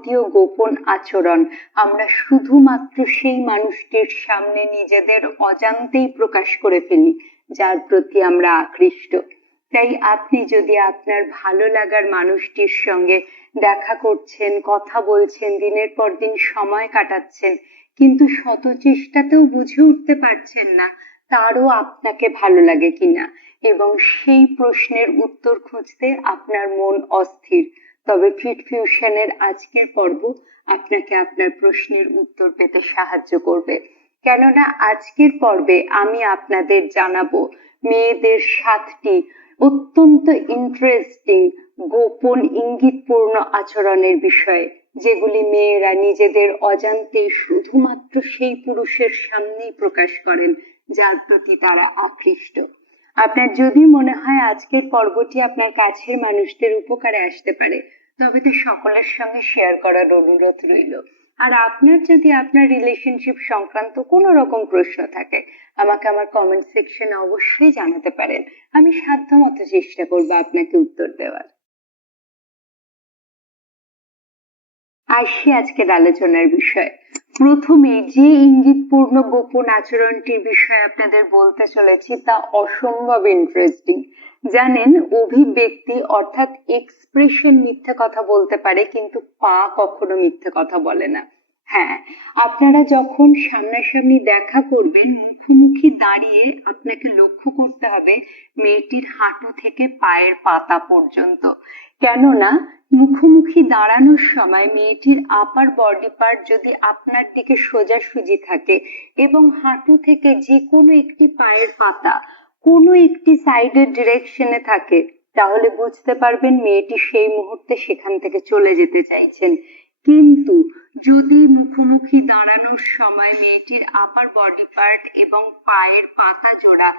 যাবতীয় গোপন আচরণ। আমরা শুধুমাত্র সেই মানুষটির সামনে নিজেদের অজান্তেই প্রকাশ করে ফেলি, যার প্রতি আমরা আকৃষ্ট। তাই আপনি যদি আপনার ভালো লাগার মানুষটির সঙ্গে দেখা করছেন, কথা বলছেন, দিনের পর দিন সময় কাটাচ্ছেন, কিন্তু শত চেষ্টাতেও বুঝে উঠতে পারছেন না তারও আপনাকে ভালো লাগে কিনা, এবং সেই প্রশ্নের উত্তর খুঁজতে আপনার মন অস্থির। তবে ফিট ফিউশনের আজকের পর্ব আপনাকে আপনার প্রশ্নের উত্তর পেতে সাহায্য করবে। কেননা আজকের পর্বে আমি আপনাদের জানাব মেয়েদের সাতটি অত্যন্ত ইন্টারেস্টিং গোপন, ইঙ্গিতপূর্ণ আচরণের বিষয়ে, যেগুলি মেয়েরা নিজেদের অজান্তে শুধুমাত্র সেই পুরুষের সামনেই প্রকাশ করেন, যার প্রতি তারা আকৃষ্ট। আপনার যদি মনে হয় আজকের পর্বটি আপনার কাছের মানুষদের উপকারে আসতে পারে, তবে তো সকলের সঙ্গে শেয়ার করার অনুরোধ রইল। আর আপনার যদি আপনার রিলেশনশিপ সংক্রান্ত কোনো রকম প্রশ্ন থাকে, আমাকে আমার কমেন্ট সেকশনে অবশ্যই জানাতে পারেন। আমি সাধ্যমতো চেষ্টা করব আপনাকে উত্তর দেওয়ার। আসি আজকের আলোচনার বিষয়। প্রথমে যে ইঙ্গিতপূর্ণ গোপন আচরণটির বিষয়ে আপনাদের বলতে চলেছি তা অসম্ভব ইন্টারেস্টিং জানেন, অভিব্যক্তি অর্থাৎ এক্সপ্রেশন মিথ্যে কথা বলতে পারে কিন্তু পা কখনো মিথ্যে কথা বলে না। হ্যাঁ আপনারা যখন সামনাসামনি দেখা করবেন, মুখোমুখি দাঁড়িয়ে আপনাকে লক্ষ্য করতে হবে মেয়েটির হাঁটু থেকে পায়ের পাতা পর্যন্ত। কেননা, মুখোমুখি দাঁড়ানোর সময় মেয়েটির আপার বডি পার্ট যদি আপনার দিকে সোজাসুজি থাকে এবং হাঁটু থেকে যে কোনো একটি পায়ের পাতা কোনো একটি সাইডের ডিরেকশনে থাকে, তাহলে বুঝতে পারবেন মেয়েটি সেই মুহূর্তে সেখান থেকে চলে যেতে চাইছেন। কিন্তু যদি মুখোমুখি দাঁড়ানোর সময় মেয়েটির আপার বডি পার্ট এবং পায়ের পাতা জোড়া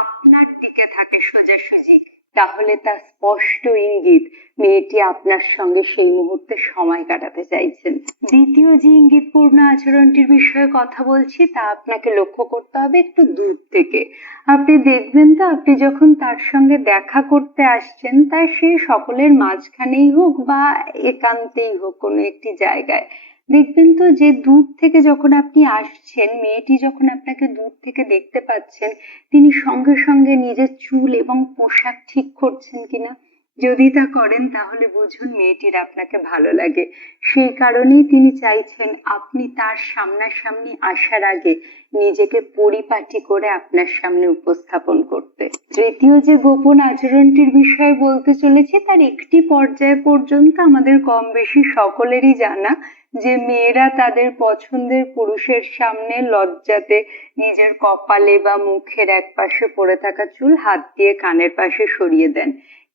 আপনার দিকে থাকে সোজাসুজি তাহলে তা স্পষ্ট ইঙ্গিত মেয়েটি আপনার সঙ্গে সেই মুহূর্তে সময় কাটাতে চাইছেন। দ্বিতীয় যে ইঙ্গিতপূর্ণ আচরণটির বিষয়ে কথা বলছি, তা আপনাকে লক্ষ্য করতে হবে একটু দূর থেকে। আপনি দেখবেন তো, আপনি যখন তার সঙ্গে দেখা করতে আসছেন তা সে সকলের মাঝখানেই হোক বা একান্তেই হোক কোনো একটি জায়গায় দেখবেন তো যে দূর থেকে যখন আপনি আসছেন, মেয়েটি যখন আপনাকে দূর থেকে দেখতে পাচ্ছেন, তিনি সঙ্গে সঙ্গে নিজের চুল এবং পোশাক ঠিক করছেন কিনা যদি তা করেন তাহলে বুঝুন মেয়েটির আপনাকে ভালো লাগে। সেই কারণেই তিনি চাইছেন আপনি তার সামনাসামনি আসার আগে নিজেকে পরিপাটি করে আপনার সামনে উপস্থাপন করতে। তৃতীয় যে গোপন আচরণটির বিষয়ে বলতে চলেছে, তার একটি পর্যায় পর্যন্ত আমাদের কম বেশি সকলেরই জানা যে মেয়েরা তাদের পছন্দের পুরুষের সামনে লজ্জাতে নিজের কপালে বা মুখের এক পাশে পড়ে থাকা চুল হাত দিয়ে কানের পাশে সরিয়ে দেন।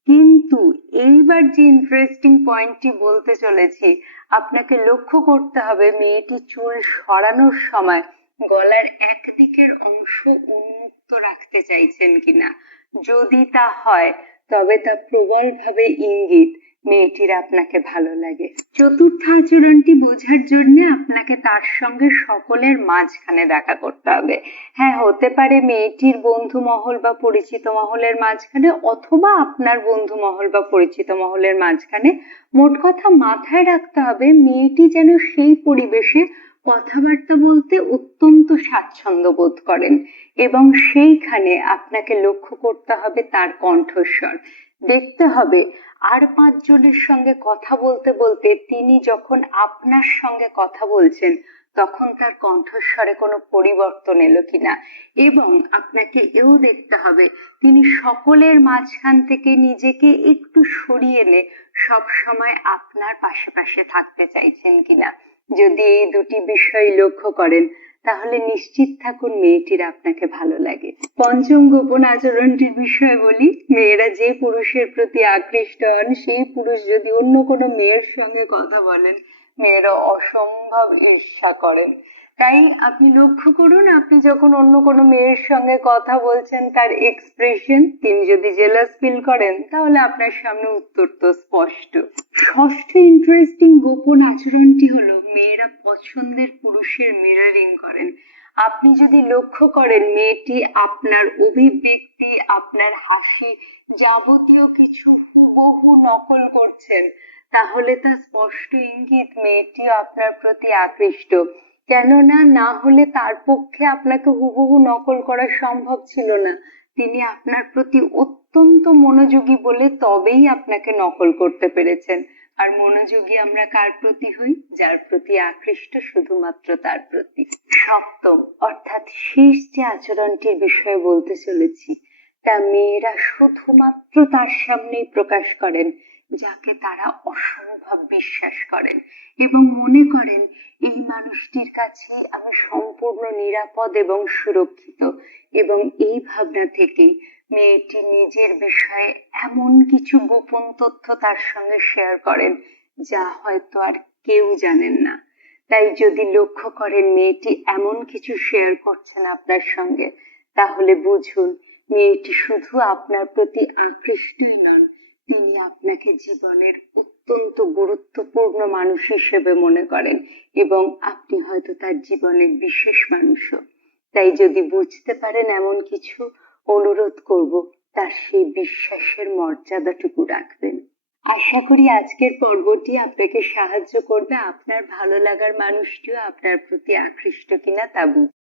কিন্তু এইবার যে ইন্টারেস্টিং পয়েন্টটি বলতে চলেছি, আপনাকে লক্ষ্য করতে হবে মেয়েটি চুল সরানোর সময় গলার একদিকের অংশ উন্মুক্ত রাখতে চাইছেন কিনা। যদি তা হয়, তবে তা প্রবলভাবে ইঙ্গিত মেয়েটির আপনাকে ভালো লাগে। চতুর্থ আচরণটি বোঝার জন্য আপনাকে তার সঙ্গে সকলের মাঝখানে দেখা করতে হবে। হ্যাঁ হতে পারে মেয়েটির বন্ধু মহল বা পরিচিত মহলের মাঝখানে অথবা আপনার বন্ধু মহল বা পরিচিত মহলের মাঝখানে মোট কথা মাথায় রাখতে হবে মেয়েটি যেন সেই পরিবেশে কথাবার্তা বলতে অত্যন্ত স্বাচ্ছন্দ্য বোধ করেন এবং সেইখানে আপনাকে লক্ষ্য করতে হবে তার কণ্ঠস্বর। দেখতে হবে। আর পাঁচজনের সঙ্গে কথা বলতে বলতে তিনি যখন আপনার সঙ্গে কথা বলছেন, তখন তার কণ্ঠস্বরে কোনো পরিবর্তন এলো কিনা। এবং আপনাকে এও দেখতে হবে, তিনি সকলের মাঝখান থেকে নিজেকে একটু সরিয়ে এনে সবসময় আপনার পাশে পাশে থাকতে চাইছেন কিনা। যদি এই দুটি বিষয় লক্ষ্য করেন, তাহলে নিশ্চিত থাকুন মেয়েটির আপনাকে ভালো লাগে। পঞ্চম গোপন আচরণটির বিষয়ে বলি, মেয়েরা যে পুরুষের প্রতি আকৃষ্ট হন, সেই পুরুষ যদি অন্য কোনো মেয়ের সঙ্গে কথা বলেন, মেয়েরা অসম্ভব ঈর্ষা করেন। তাই আপনি লক্ষ্য করুন, আপনি যখন অন্য কোনো মেয়ের সঙ্গে কথা বলছেন, তার এক্সপ্রেশন তিনি যদি জেলাস ফিল করেন, তাহলে আপনার সামনে উত্তর তো স্পষ্ট। ষষ্ঠ ইন্টারেস্টিং গোপন আচরণটি হলো মেয়েরা পছন্দের পুরুষের মিররিং করেন। আপনি যদি লক্ষ্য করেন, মেয়েটি আপনার অভিব্যক্তি, আপনার হাসি যাবতীয় কিছু হুবহু নকল করছেন, তাহলে তা স্পষ্ট ইঙ্গিত মেয়েটিও আপনার প্রতি আকৃষ্ট। কেননা না হলে তার পক্ষে আপনাকে হুবহু নকল করা সম্ভব ছিল না। তিনি আপনার প্রতি অত্যন্ত মনোযোগী বলে তবেই আপনাকে নকল করতে পেরেছেন। আর মনোযোগী আমরা কার প্রতি হই? যার প্রতি আকৃষ্ট শুধুমাত্র তার প্রতি। সপ্তম, অর্থাৎ শেষ যে আচরণটির বিষয়ে বলতে চলেছি, তা মেয়েরা শুধুমাত্র তার সামনেই প্রকাশ করেন, যাকে তারা অসম্ভব বিশ্বাস করেন এবং মনে করেন, এই মানুষটির কাছে আমি সম্পূর্ণ নিরাপদ এবং সুরক্ষিত এবং এই ভাবনা থেকেই মেয়েটি নিজের বিষয়ে এমন কিছু গোপন তথ্য তার সঙ্গে শেয়ার করেন যা হয়তো আর কেউ জানেন না। তাই যদি লক্ষ্য করেন মেয়েটি এমন কিছু শেয়ার করছেন আপনার সঙ্গে, তাহলে বুঝুন, মেয়েটি শুধু আপনার প্রতি আকৃষ্ট নন তিনি আপনাকে জীবনের অত্যন্ত গুরুত্বপূর্ণ মানুষ হিসেবে মনে করেন এবং আপনি হয়তো তার জীবনের বিশেষ মানুষও তাই যদি বুঝতে পারেন এমন কিছু, অনুরোধ করব, তার সেই বিশ্বাসের মর্যাদাটুকু রাখবেন। আশা করি আজকের পর্বটি আপনাকে সাহায্য করবে। আপনার ভালো লাগার মানুষটিও আপনার প্রতি আকৃষ্ট কিনা তা বুঝতে